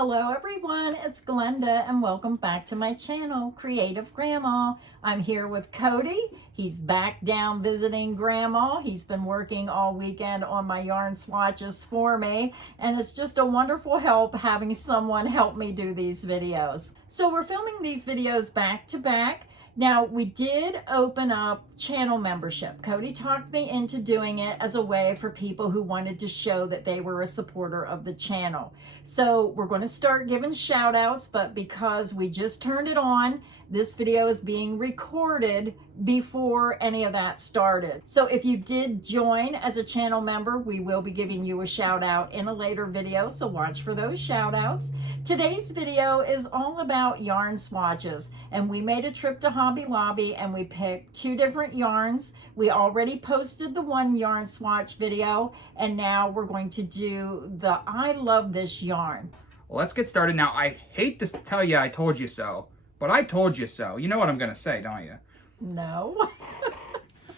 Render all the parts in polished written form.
Hello everyone, it's Glenda and welcome back to my channel, Creative Grandma. I'm here with Cody. He's back down visiting Grandma. He's been working all weekend on my yarn swatches for me, and it's just a wonderful help having someone help me do these videos. So we're filming these videos back to back. Now, we did open up channel membership. Cody talked me into doing it as a way for people who wanted to show that they were a supporter of the channel. So we're going to start giving shout outs, but because we just turned it on, this video is being recorded before any of that started. So if you did join as a channel member, we will be giving you a shout out in a later video, so watch for those shout outs. Today's video is all about yarn swatches, and we made a trip to Hobby Lobby and we picked two different yarns. We already posted the one yarn swatch video, and now we're going to do the I love this yarn. Well, let's get started now. I hate to tell you I told you so, but I told you so. You know what I'm going to say, don't you? No.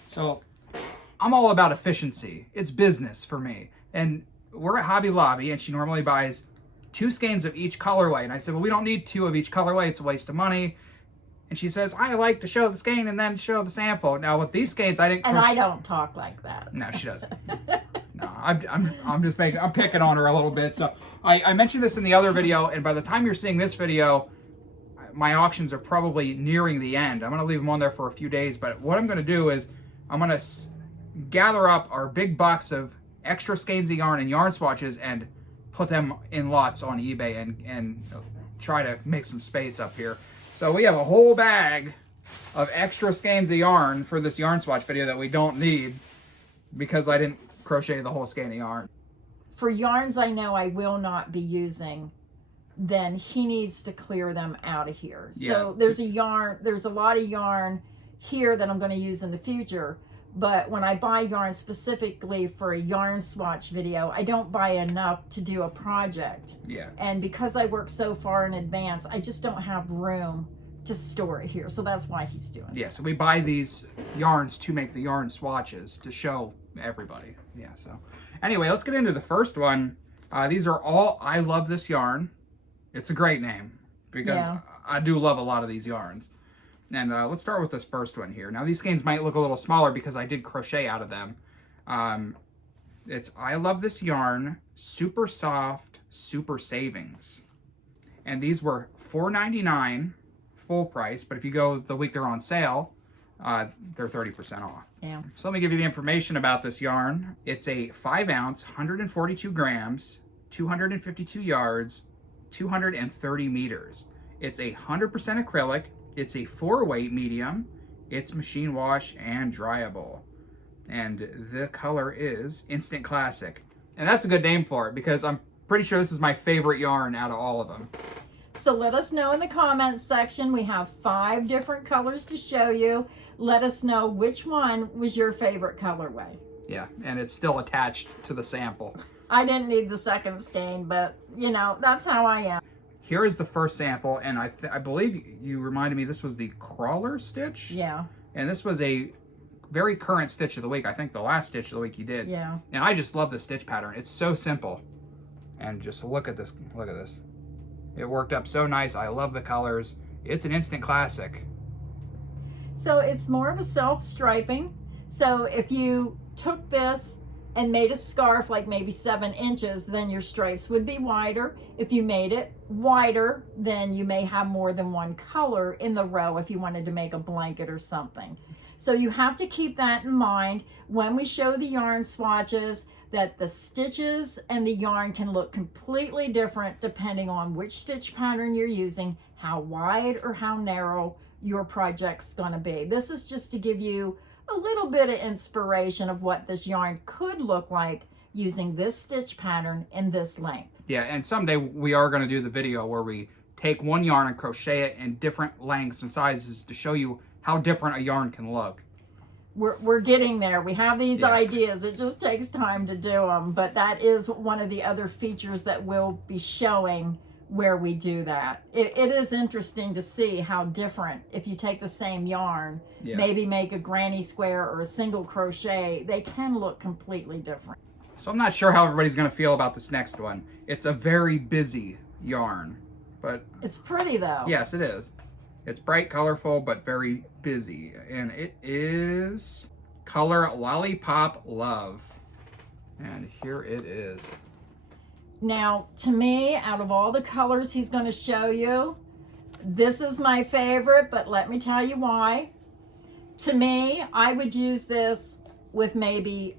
So, I'm all about efficiency. It's business for me. And we're at Hobby Lobby, and she normally buys 2 skeins of each colorway. And I said, well, we don't need 2 of each colorway. It's a waste of money. And she says, I like to show the skein and then show the sample. Now, with these skeins, I didn't... And I don't talk like that. No, she doesn't. No, I'm just making... I'm picking on her a little bit. So, I mentioned this in the other video, and by the time you're seeing this video, my auctions are probably nearing the end. I'm going to leave them on there for a few days, but what I'm going to do is I'm going to gather up our big box of extra skeins of yarn and yarn swatches and put them in lots on eBay and try to make some space up here. So we have a whole bag of extra skeins of yarn for this yarn swatch video that we don't need because I didn't crochet the whole skein of yarn. For yarns I know I will not be using, then he needs to clear them out of here. So there's a lot of yarn here that I'm going to use in the future, but when I buy yarn specifically for a yarn swatch video, I don't buy enough to do a project. Yeah. And because I work so far in advance, I just don't have room to store it here. So that's why he's doing it. Yeah, so we buy these yarns to make the yarn swatches to show everybody. Yeah, so anyway, let's get into the first one. These are all I love this yarn. It's a great name because I do love a lot of these yarns. And let's start with this first one here. Now, these skeins might look a little smaller because I did crochet out of them. It's I Love This Yarn Super Soft Super Savings. And these were $4.99 full price, but if you go the week they're on sale, they're 30% off. Yeah. So let me give you the information about this yarn. It's a 5-ounce, 142 grams, 252 yards, 230 meters. It's 100% acrylic. It's a 4-weight medium. It's machine wash and dryable. And the color is Instant Classic. And that's a good name for it because I'm pretty sure this is my favorite yarn out of all of them. So let us know in the comments section. We have 5 different colors to show you. Let us know which one was your favorite colorway. Yeah, and it's still attached to the sample. I didn't need the second skein, but you know, that's how I am. Here is the first sample, and I believe you reminded me this was the crawler stitch. Yeah. And this was a very current stitch of the week. I think the last stitch of the week you did. Yeah. And I just love the stitch pattern. It's so simple. And just look at this. Look at this. It worked up so nice. I love the colors. It's an instant classic. So it's more of a self-striping. So if you took this and made a scarf like maybe 7 inches, then your stripes would be wider. If you made it wider, then you may have more than one color in the row if you wanted to make a blanket or something. So you have to keep that in mind when we show the yarn swatches, that the stitches and the yarn can look completely different depending on which stitch pattern you're using, how wide or how narrow your project's gonna be. This is just to give you a little bit of inspiration of what this yarn could look like using this stitch pattern in this length. Yeah, and someday we are going to do the video where we take one yarn and crochet it in different lengths and sizes to show you how different a yarn can look. We're getting there. We have these ideas. It just takes time to do them, but that is one of the other features that we'll be showing where we do that. It is interesting to see how different, if you take the same yarn, maybe make a granny square or a single crochet, they can look completely different. So I'm not sure how everybody's going to feel about this next one. It's a very busy yarn. But It's pretty though. yes, it is. It's bright, colorful, but very busy. And it is color Lollipop Love. And here it is. Now, to me, out of all the colors he's going to show you, this is my favorite, but let me tell you why. To me, I would use this with maybe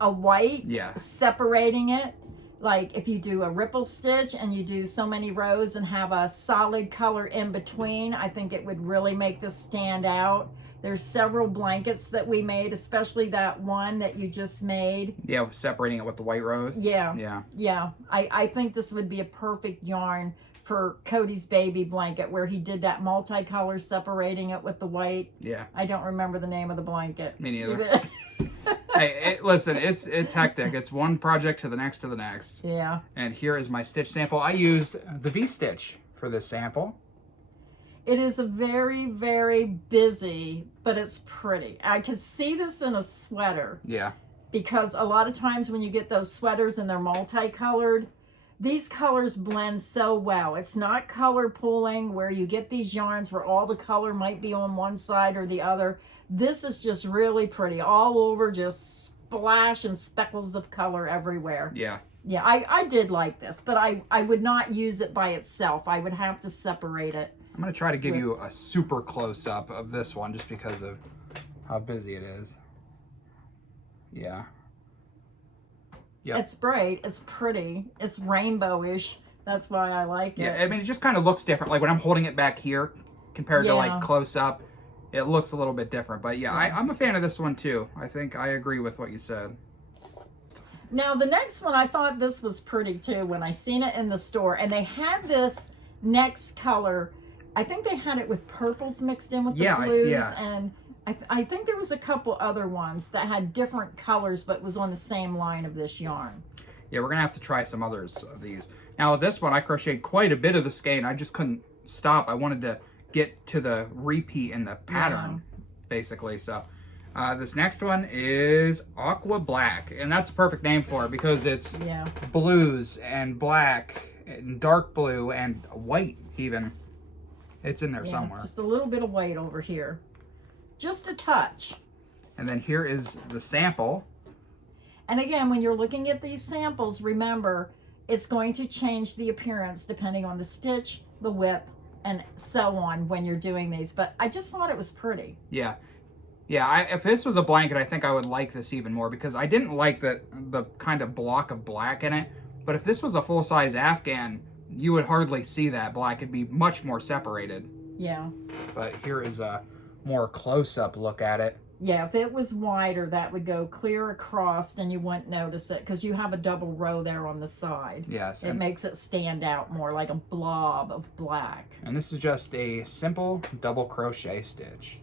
a white, separating it. Like if you do a ripple stitch and you do so many rows and have a solid color in between, I think it would really make this stand out. There's several blankets that we made, especially that one that you just made. Yeah, separating it with the white rose. Yeah. Yeah. Yeah. I think this would be a perfect yarn for Cody's baby blanket where he did that multicolor separating it with the white. Yeah. I don't remember the name of the blanket. Me neither. Hey, listen, it's hectic. It's one project to the next to the next. Yeah. And here is my stitch sample. I used the V-stitch for this sample. It is a very, very busy, but it's pretty. I could see this in a sweater. Yeah. Because a lot of times when you get those sweaters and they're multicolored, these colors blend so well. It's not color pooling where you get these yarns where all the color might be on one side or the other. This is just really pretty. All over, just splash and speckles of color everywhere. Yeah. Yeah, I did like this, but I would not use it by itself. I would have to separate it. I'm going to try to give you a super close-up of this one just because of how busy it is. Yeah. Yep. It's bright. It's pretty. It's rainbowish. That's why I like it. Yeah, I mean, it just kind of looks different. Like when I'm holding it back here compared to like close-up, it looks a little bit different. But yeah, I'm a fan of this one too. I think I agree with what you said. Now, the next one, I thought this was pretty too when I seen it in the store. And they had this next color. I think they had it with purples mixed in with the blues, and I think there was a couple other ones that had different colors, but was on the same line of this yarn. Yeah, we're gonna have to try some others of these. Now, this one I crocheted quite a bit of the skein. I just couldn't stop. I wanted to get to the repeat in the pattern, basically. So, this next one is Aqua Black, and that's a perfect name for it because it's blues and black and dark blue and white even. It's in there somewhere. Just a little bit of white over here. Just a touch. And then here is the sample. And again, when you're looking at these samples, remember, it's going to change the appearance depending on the stitch, the width, and so on when you're doing these. But I just thought it was pretty. Yeah. Yeah, if this was a blanket, I think I would like this even more because I didn't like the kind of block of black in it. But if this was a full-size Afghan, you would hardly see that black. It'd be much more separated. Yeah. But here is a more close-up look at it. Yeah, if it was wider, that would go clear across and you wouldn't notice it because you have a double row there on the side. Yes. It makes it stand out more like a blob of black. And this is just a simple double crochet stitch.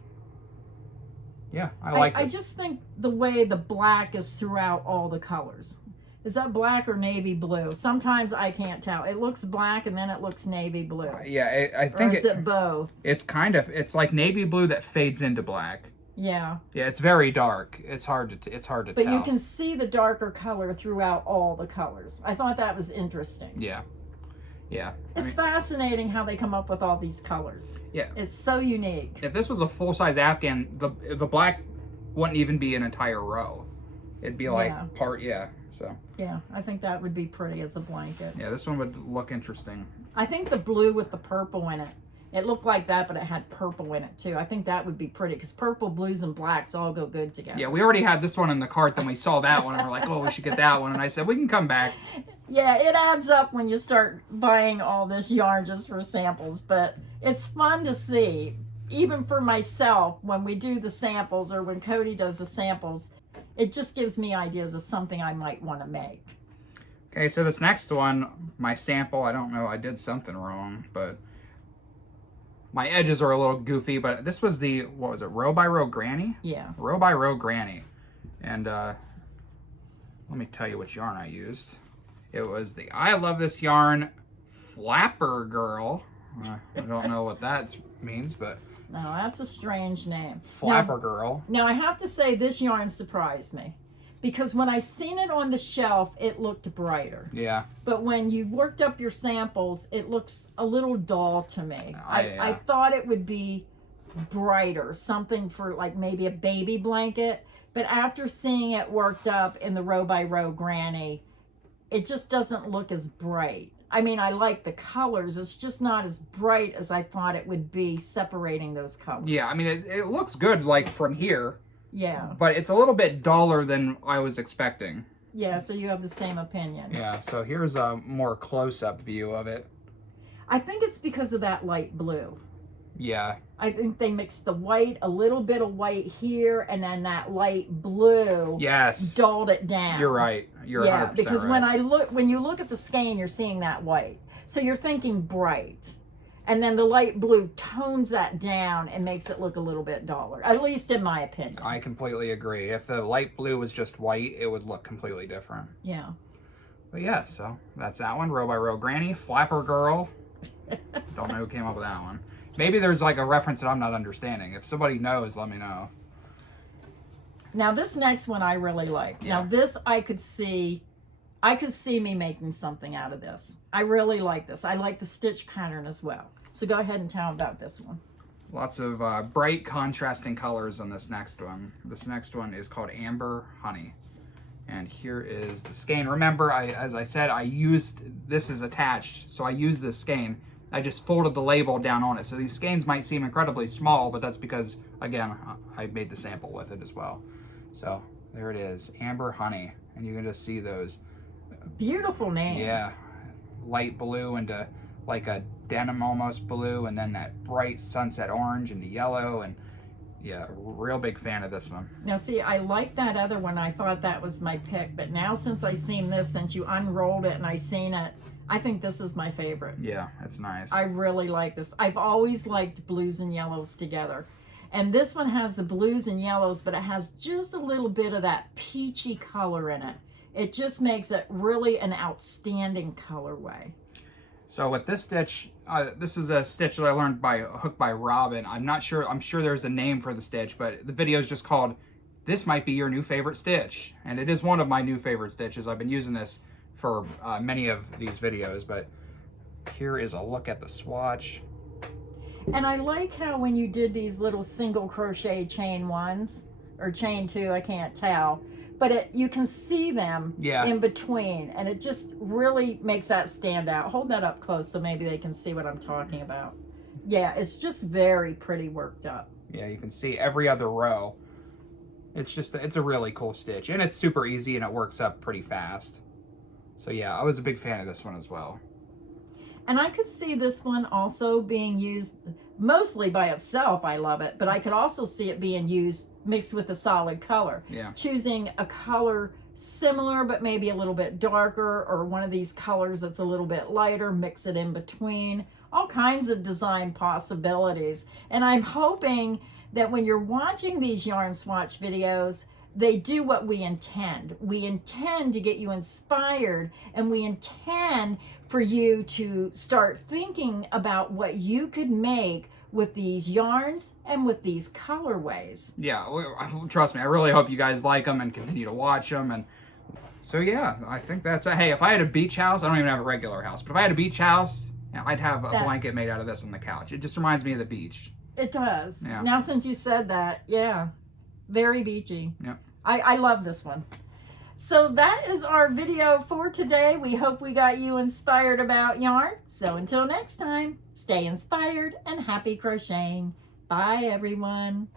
Yeah, I like this. I just think the way the black is throughout all the colors. Is that black or navy blue? Sometimes I can't tell. It looks black and then it looks navy blue. Yeah, I think or is it both? It's it's like navy blue that fades into black. Yeah. Yeah, it's very dark. It's hard to tell. But you can see the darker color throughout all the colors. I thought that was interesting. Yeah. Yeah. It's fascinating how they come up with all these colors. Yeah. It's so unique. If this was a full-size Afghan, the black wouldn't even be an entire row. It'd be like so. Yeah, I think that would be pretty as a blanket. Yeah, this one would look interesting. I think the blue with the purple in it. It looked like that, but it had purple in it too. I think that would be pretty because purple, blues, and blacks all go good together. Yeah, we already had this one in the cart. Then we saw that one and we're like, oh, we should get that one. And I said, we can come back. Yeah, it adds up when you start buying all this yarn just for samples. But it's fun to see, even for myself, when we do the samples or when Cody does the samples, it just gives me ideas of something I might want to make. Okay, so this next one, my sample, I don't know, I did something wrong, but my edges are a little goofy, but this was the, what was it, Row by Row Granny? Yeah. Row by Row Granny. And let me tell you which yarn I used. It was the I Love This Yarn Flapper Girl. I don't know what that means, but... No, that's a strange name. Flapper Girl. Now, I have to say this yarn surprised me. because when I seen it on the shelf, it looked brighter. Yeah. But when you worked up your samples, it looks a little dull to me. I thought it would be brighter, something for like maybe a baby blanket. But after seeing it worked up in the row by row granny, it just doesn't look as bright. I mean, I like the colors. It's just not as bright as I thought it would be separating those colors. Yeah, I mean, it looks good like from here. Yeah. But it's a little bit duller than I was expecting. Yeah, so you have the same opinion. Yeah, so here's a more close-up view of it. I think it's because of that light blue. Yeah. I think they mixed the white, a little bit of white here, and then that light blue dulled it down. You're right. You're 100% because right. when you look at the skein, you're seeing that white. So you're thinking bright. And then the light blue tones that down and makes it look a little bit duller, at least in my opinion. I completely agree. If the light blue was just white, it would look completely different. Yeah. But yeah, so that's that one. Row by row granny, flapper girl. Don't know who came up with that one. Maybe there's like a reference that I'm not understanding. If somebody knows, let me know. Now this next one I really like. Yeah. Now this I could see me making something out of this. I really like this. I like the stitch pattern as well. So go ahead and tell them about this one. Lots of bright contrasting colors on this next one. This next one is called Amber Honey. And here is the skein. Remember, as I said, this is attached, so I used this skein. I just folded the label down on it. So these skeins might seem incredibly small, but that's because, again, I made the sample with it as well. So there it is, Amber Honey. And you can just see those. Beautiful name. Yeah, light blue into like a denim almost blue, and then that bright sunset orange into yellow. And yeah, real big fan of this one. Now see, I like that other one. I thought that was my pick, but now since I seen this, since you unrolled it and I seen it, I think this is my favorite. Yeah, it's nice. I really like this. I've always liked blues and yellows together. And this one has the blues and yellows, but it has just a little bit of that peachy color in it. It just makes it really an outstanding colorway. So with this stitch, this is a stitch that I learned by Hook by Robin. I'm sure there's a name for the stitch, but the video is just called, This Might Be Your New Favorite Stitch. And it is one of my new favorite stitches. I've been using this for many of these videos, but here is a look at the swatch. And I like how when you did these little single crochet chain ones, or chain two, I can't tell, but you can see them in between, and it just really makes that stand out. Hold that up close so maybe they can see what I'm talking about. Yeah, it's just very pretty worked up. Yeah, you can see every other row. It's a really cool stitch, and it's super easy, and it works up pretty fast. So yeah, I was a big fan of this one as well. And I could see this one also being used mostly by itself. I love it, but I could also see it being used mixed with a solid color. Yeah. Choosing a color similar but maybe a little bit darker, or one of these colors that's a little bit lighter, mix it in between. All kinds of design possibilities. And I'm hoping that when you're watching these yarn swatch videos, they do what we intend. We intend to get you inspired, and we intend for you to start thinking about what you could make with these yarns and with these colorways. Yeah, trust me, I really hope you guys like them and continue to watch them. And so yeah, I think that's it. Hey, if I had a beach house, I don't even have a regular house, but if I had a beach house, I'd have a blanket made out of this on the couch. It just reminds me of the beach. It does. Yeah. Now since you said that, yeah, very beachy. Yep. I love this one. So that is our video for today. We hope we got you inspired about yarn. So until next time, stay inspired and happy crocheting. Bye, everyone.